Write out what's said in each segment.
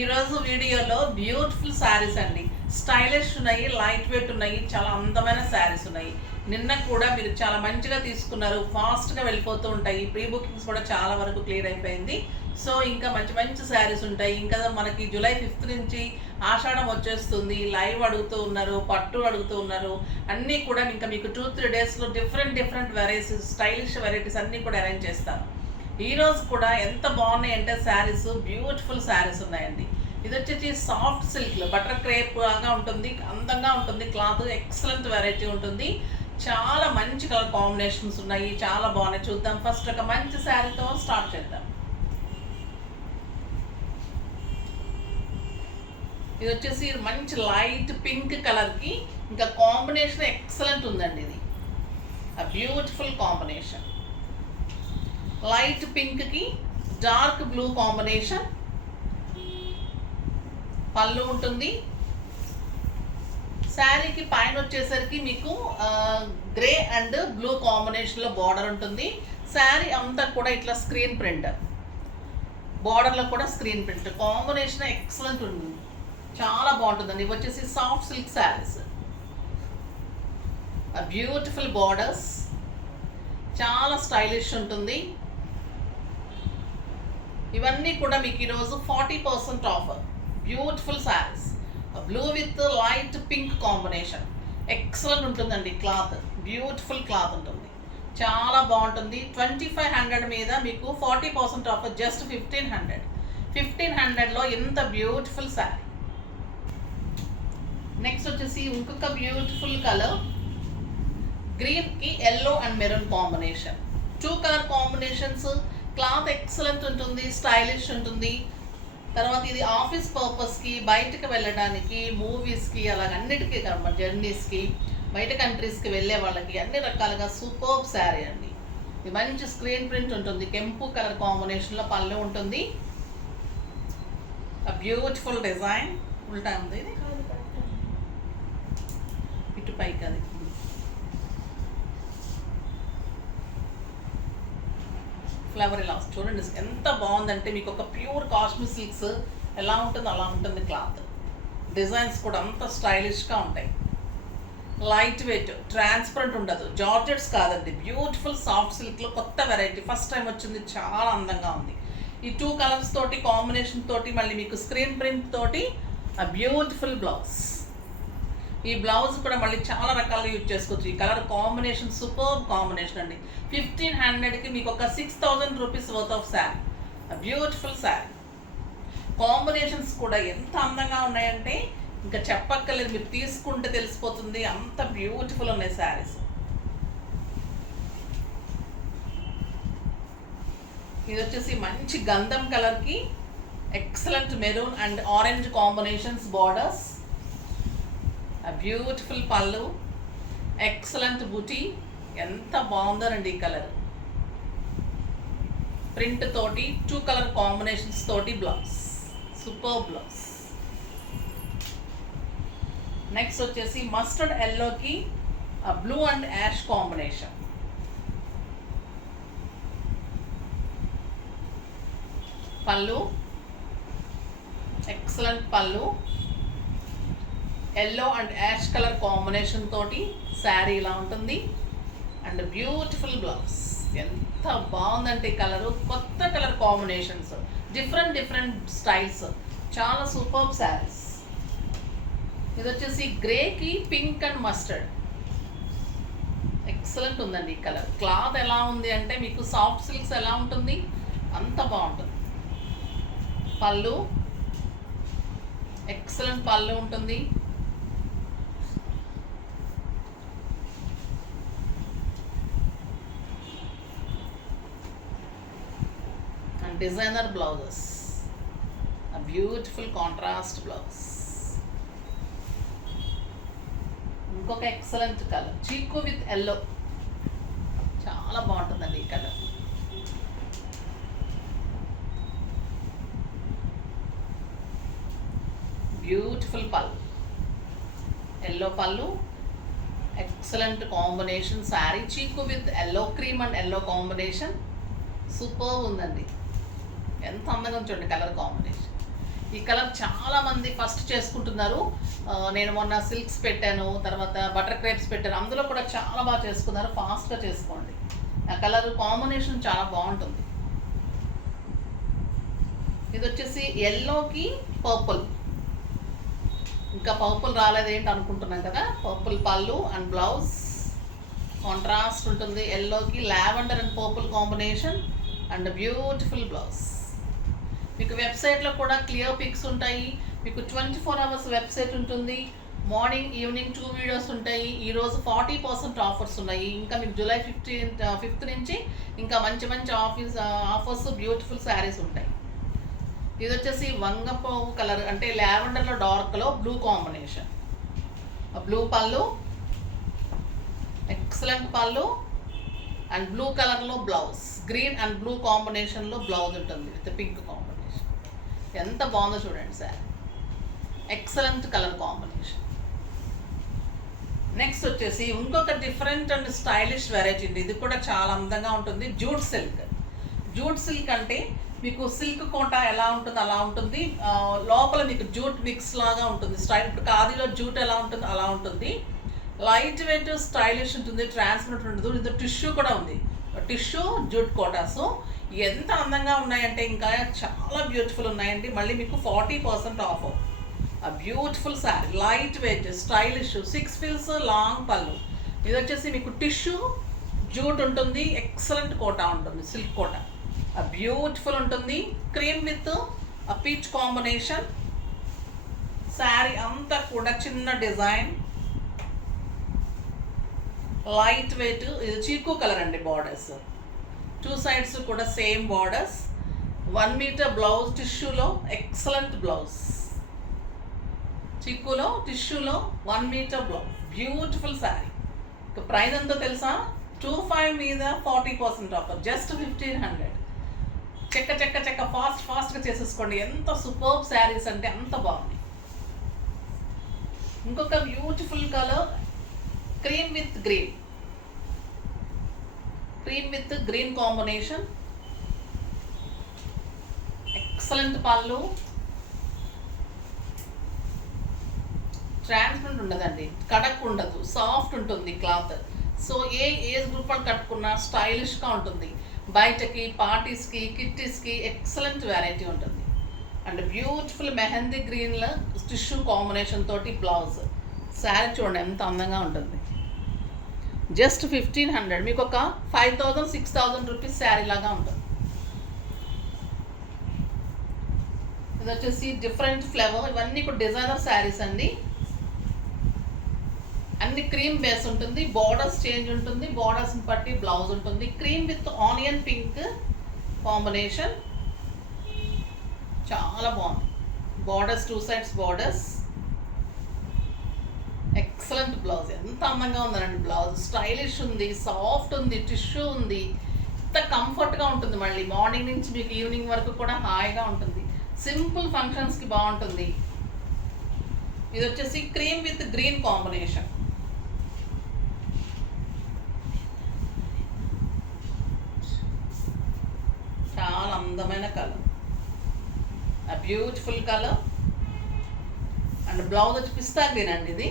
ఈరోజు వీడియోలో బ్యూటిఫుల్ శారీస్ అండి. స్టైలిష్ ఉన్నాయి, లైట్ వెయిట్ ఉన్నాయి, చాలా అందమైన శారీస్ ఉన్నాయి. నిన్న కూడా మీరు చాలా మంచిగా తీసుకున్నారు, ఫాస్ట్గా వెళ్ళిపోతూ ఉంటాయి. ప్రీ బుకింగ్స్ కూడా చాలా వరకు క్లియర్ అయిపోయింది. సో ఇంకా మంచి మంచి శారీస్ ఉంటాయి. ఇంకా మనకి జూలై 5th నుంచి ఆషాఢం వచ్చేస్తుంది. లైవ్ అడుగుతూ ఉన్నారు, పట్టు అడుగుతూ ఉన్నారు. అన్నీ కూడా ఇంకా మీకు 2-3 డేస్లో డిఫరెంట్ వెరైటీస్, స్టైలిష్ వెరైటీస్ అన్నీ కూడా అరేంజ్ చేస్తాను. ఈరోజు కూడా ఎంత బాగున్నాయి అంటే శారీస్, బ్యూటిఫుల్ శారీస్ ఉన్నాయండి. ఇది వచ్చేసి సాఫ్ట్ సిల్క్లో బటర్ క్రేప్ లాగా ఉంటుంది, అందంగా ఉంటుంది. క్లాత్ ఎక్సలెంట్ వెరైటీ ఉంటుంది. చాలా మంచి కలర్ కాంబినేషన్స్ ఉన్నాయి, చాలా బాగున్నాయి. చూద్దాం. ఫస్ట్ ఒక మంచి శారీతో స్టార్ట్ చేద్దాం. ఇది వచ్చేసి మంచి లైట్ పింక్ కలర్కి ఇంకా కాంబినేషన్ ఎక్సలెంట్ ఉందండి. ఇది బ్యూటిఫుల్ కాంబినేషన్. లైట్ పింక్కి డార్క్ బ్లూ కాంబినేషన్. పళ్ళు ఉంటుంది. శారీకి పైన వచ్చేసరికి మీకు గ్రే అండ్ బ్లూ కాంబినేషన్లో బార్డర్ ఉంటుంది. శారీ అంతా కూడా ఇట్లా స్క్రీన్ ప్రింట్, బార్డర్లో కూడా స్క్రీన్ ప్రింట్ కాంబినేషన్ ఎక్సలెంట్ ఉంటుంది, చాలా బాగుంటుందండి. ఇవి వచ్చేసి soft silk saris, beautiful borders, చాలా స్టైలిష్ ఉంటుంది. ఇవన్నీ కూడా మీకు ఈరోజు 40% offer. Beautiful saris, blue with light pink combination, excellent ఉంటుందండి. క్లాత్ బ్యూటిఫుల్ క్లాత్ ఉంటుంది, చాలా బాగుంటుంది. 2500 మీద మీకు 40% ఆఫర్, జస్ట్ 1500. 1500లో ఎంత బ్యూటిఫుల్ శారీ. నెక్స్ట్ వచ్చేసి ఇంకొక బ్యూటిఫుల్ కలర్, గ్రీన్కి yellow and maroon combination. 2 colour combinations. Cloth excellent ఉంటుంది, స్టైలిష్ ఉంటుంది. తర్వాత ఇది ఆఫీస్ పర్పస్కి, బయటకు వెళ్ళడానికి, మూవీస్కి, అలాగ అన్నిటికీ కనమాట, జర్నీస్కి, బయట కంట్రీస్కి వెళ్ళే వాళ్ళకి అన్ని రకాలుగా సూపర్బ్ శారీ అండి. ఇది మంచి స్క్రీన్ ప్రింట్ ఉంటుంది, కెంపు కలర్ కాంబినేషన్లో పళ్ళు ఉంటుంది. Beautiful design. ఉల్టా ఉంది ఇది, ఇటు పైకి అది. ఫ్లవర్ ఇలా చూడండి, ఎంత బాగుందంటే మీకు ఒక ప్యూర్ కాశ్మీర్ సిల్క్స్ ఎలా ఉంటుందో అలా ఉంటుంది క్లాత్. డిజైన్స్ కూడా అంత స్టైలిష్గా ఉంటాయి. లైట్ వెయిట్, ట్రాన్స్పరెంట్ ఉండదు, జార్జెట్స్ కాదండి. బ్యూటిఫుల్ సాఫ్ట్ సిల్క్లో కొత్త వెరైటీ, ఫస్ట్ టైం వచ్చింది, చాలా అందంగా ఉంది. ఈ 2 కలర్స్ తోటి కాంబినేషన్ తోటి మళ్ళీ మీకు స్క్రీన్ ప్రింట్ తోటి బ్యూటిఫుల్ బ్లౌజ్. ఈ బ్లౌజ్ కూడా మళ్ళీ చాలా రకాలుగా యూజ్ చేసుకోవచ్చు. ఈ కలర్ కాంబినేషన్ సూపర్ కాంబినేషన్ అండి. 1500కి మీకు ఒక 6000 rupees worth of sari, beautiful sari. Combinations కూడా ఎంత అందంగా ఉన్నాయంటే ఇంకా చెప్పక్కర్లేదు, మీరు తీసుకుంటే తెలిసిపోతుంది, అంత బ్యూటిఫుల్ ఉన్నాయి శారీస్. ఇది వచ్చేసి మంచి గంధం కలర్కి excellent maroon and orange combinations borders, beautiful పళ్ళు, ఎక్సలెంట్ బుటీ. ఎంత బాగుందోనండి ఈ కలర్. ప్రింట్ తోటి 2 కలర్ కాంబినేషన్స్ తోటి బ్లౌజ్, సూపర్ బ్లౌజ్. నెక్స్ట్ వచ్చేసి మస్టర్డ్ ఎల్లోకి బ్లూ అండ్ యాష్ కాంబినేషన్. పళ్ళు ఎక్సలెంట్ పళ్ళు, yellow and ash colour combination తోటి శారీ ఇలా ఉంటుంది. And beautiful blouse. ఎంత బాగుందంటే కలరు, కొత్త కలర్ కాంబినేషన్స్, డిఫరెంట్ స్టైల్స్, చాలా సూపర్ శారీస్. ఇది వచ్చేసి గ్రేకి పింక్ అండ్ మస్టర్డ్, ఎక్సలెంట్ ఉందండి ఈ కలర్. క్లాత్ ఎలా ఉంది అంటే మీకు సాఫ్ట్ సిల్క్స్ ఎలా ఉంటుంది అంత బాగుంటుంది. పళ్ళు ఎక్సలెంట్ పళ్ళు ఉంటుంది. Designer blouses, beautiful contrast blouse. ఇంకొక ఎక్సలెంట్ కలర్, చీకు విత్ ఎల్లో, చాలా బాగుంటుందండి ఈ కలర్. బ్యూటిఫుల్ పళ్ళు, ఎల్లో పళ్ళు, ఎక్సలెంట్ కాంబినేషన్ శారీ. చీకు with yellow, cream and yellow combination super ఉందండి. ఎంత అందంగా చూడండి కలర్ కాంబినేషన్. ఈ కలర్ చాలామంది ఫస్ట్ చేసుకుంటున్నారు. నేను మొన్న సిల్క్స్ పెట్టాను, తర్వాత బటర్ క్రేప్స్ పెట్టాను, అందులో కూడా చాలా బాగా చేసుకున్నారు. ఫాస్ట్గా చేసుకోండి. ఆ కలర్ కాంబినేషన్ చాలా బాగుంటుంది. ఇది వచ్చేసి ఎల్లోకి పర్పుల్. ఇంకా పర్పుల్ రాలేదేంటి అనుకుంటున్నాం కదా. పర్పుల్ పళ్ళు అండ్ బ్లౌజ్ కాంట్రాస్ట్ ఉంటుంది. ఎల్లోకి lavender and purple combination and beautiful blouse. మీకు వెబ్సైట్లో కూడా క్లియర్ పిక్స్ ఉంటాయి. మీకు 24 అవర్స్ వెబ్సైట్ ఉంటుంది. మార్నింగ్ ఈవినింగ్ 2 వీడియోస్ ఉంటాయి. ఈరోజు 40% ఆఫర్స్ ఉన్నాయి. ఇంకా మీకు జూలై 5th నుంచి ఇంకా మంచి మంచి ఆఫర్స్ బ్యూటిఫుల్ శారీస్ ఉంటాయి. ఇది వచ్చేసి వంగపోవు కలర్, అంటే లావెండర్లో డార్క్లో బ్లూ కాంబినేషన్. బ్లూ పళ్ళు, ఎక్సలెంట్ పళ్ళు అండ్ బ్లూ కలర్లో బ్లౌజ్. గ్రీన్ అండ్ బ్లూ కాంబినేషన్లో బ్లౌజ్ ఉంటుంది విత్ పింక్ కాంబినేషన్. ఎంత బాగుందో చూడండి sir. Excellent colour combination. Next వచ్చేసి ఇంకొక డిఫరెంట్ అండ్ స్టైలిష్ వెరైటీ అండి. ఇది కూడా చాలా అందంగా ఉంటుంది. Jute silk. జూట్ సిల్క్ అంటే మీకు సిల్క్ కోట ఎలా ఉంటుందో అలా ఉంటుంది. లోపల మీకు జూట్ మిక్స్ లాగా ఉంటుంది. స్టైల్ ఇప్పుడు ఖాదీలో జూట్ ఎలా ఉంటుందో అలా ఉంటుంది. లైట్ వెయిట్ స్టైలిష్ ఉంటుంది. ట్రాన్స్పరెంట్ ఉంటుంది. ఇందులో టిష్యూ కూడా ఉంది. టిష్యూ జూట్ కోటాసు ఎంత అందంగా ఉన్నాయంటే ఇంకా చాలా బ్యూటిఫుల్ ఉన్నాయండి. మళ్ళీ మీకు 40% ఆఫ్. ఆ beautiful sari, light weight stylish, 6 ఫిల్స్ లాంగ్ పళ్ళు. ఇది వచ్చేసి మీకు టిష్యూ జూట్ ఉంటుంది. ఎక్సలెంట్ కోట ఉంటుంది, సిల్క్ కోట. ఆ బ్యూటిఫుల్ ఉంటుంది. క్రీమ్ విత్ ఆ పీచ్ కాంబినేషన్. శారీ అంతా కూడా చిన్న డిజైన్, లైట్ వెయిట్. ఇది చీకు కలర్ అండి. బార్డర్స్ 2 సైడ్స్ కూడా సేమ్ బార్డర్స్. 1 metre blouse. టిష్యూలో ఎక్సలెంట్ బ్లౌజ్. చీకులో టిష్యూలో 1 metre blouse. Beautiful sari. Price ఎంతో తెలుసా? 25 మీద 40% ఆఫర్. జస్ట్ 1500. చెక్క చెక్క చెక్క ఫాస్ట్గా చేసేసుకోండి. ఎంత సూపర్బ్ శారీస్ అంటే అంత బాగుంది. ఇంకొక beautiful colour cream with green. Cream with green combination. Excellent పళ్ళు. ట్రాన్స్పరెంట్ ఉండదండి, కడక్ ఉండదు, సాఫ్ట్ ఉంటుంది క్లాత్. సో ఏ ఏజ్ గ్రూప్ వాళ్ళు కట్టుకున్నా స్టైలిష్గా ఉంటుంది. బయటకి, పార్టీస్కి, కిట్టీస్కి ఎక్సలెంట్ వెరైటీ ఉంటుంది. అండ్ బ్యూటిఫుల్ మెహందీ గ్రీన్లో టిష్యూ కాంబినేషన్ తోటి బ్లౌజ్. శారీ చూడండి ఎంత అందంగా ఉంటుంది. జస్ట్ 1500. మీకు ఒక 5000-6000 రూపీస్ శారీ లాగా ఉంటుంది. ఇది వచ్చేసి డిఫరెంట్ ఫ్లేవర్. ఇవన్నీ కూడా డిజైనర్ శారీస్ అండి. అన్ని క్రీమ్ బేస్ ఉంటుంది. బార్డర్స్ చేంజ్ ఉంటుంది. బార్డర్స్ని బట్టి బ్లౌజ్ ఉంటుంది. Cream with onion pink combination. చాలా బాగుంది. Borders 2 sides borders. Excellent blouse. ఎంత అందంగా ఉందండి బ్లౌజ్. స్టైలిష్ ఉంది, సాఫ్ట్ ఉంది, టిష్యూ ఉంది. ఎంత కంఫర్ట్గా ఉంటుంది. మళ్ళీ మార్నింగ్ నుంచి మీకు ఈవినింగ్ వరకు కూడా హాయిగా ఉంటుంది. సింపుల్ ఫంక్షన్స్కి బాగుంటుంది. ఇది వచ్చేసి క్రీమ్ విత్ గ్రీన్ కాంబినేషన్. చాలా అందమైన కలర్. ఆ బ్యూటిఫుల్ కలర్. అండ్ బ్లౌజ్ వచ్చి పిస్తా గ్రీన్ అండి. ఇది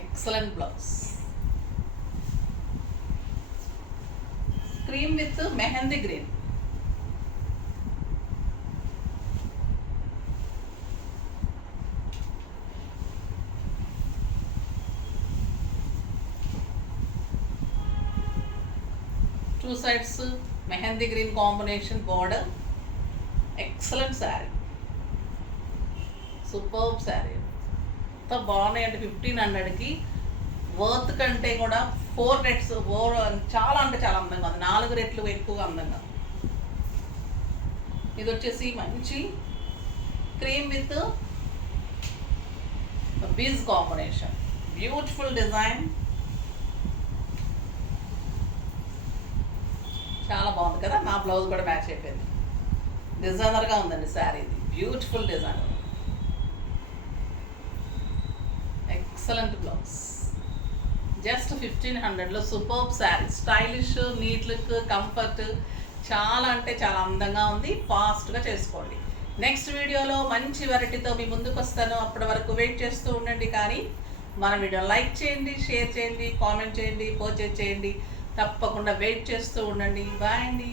excellent blouse. Cream with mehndi green. Two sides mehndi green combination border. Excellent sari, superb sari. ఎంత బాగున్నాయంటే 1500కి వర్త్ కంటే కూడా 4 రెట్స్ చాలా అంటే చాలా అందంగా ఉంది. 4 రెట్లు ఎక్కువగా అందంగా. ఇది వచ్చేసి మంచి cream with beige combination. Beautiful design. చాలా బాగుంది కదా. నా బ్లౌజ్ కూడా మ్యాచ్ అయిపోయింది. డిజైనర్గా ఉందండి శారీ. ఇది beautiful designer. Excellent blouse. Just 1500లో superb sari. Stylish, neat look, comfort. చాలా అంటే చాలా అందంగా ఉంది. ఫాస్ట్గా చేసుకోండి. నెక్స్ట్ వీడియోలో మంచి వెరైటీతో మీ ముందుకు వస్తాను. అప్పటి వరకు వెయిట్ చేస్తూ ఉండండి. కానీ మన వీడియో లైక్ చేయండి, షేర్ చేయండి, కామెంట్ చేయండి, పర్చేజ్ చేయండి. తప్పకుండా వెయిట్ చేస్తూ ఉండండి. బాయ్ అండి.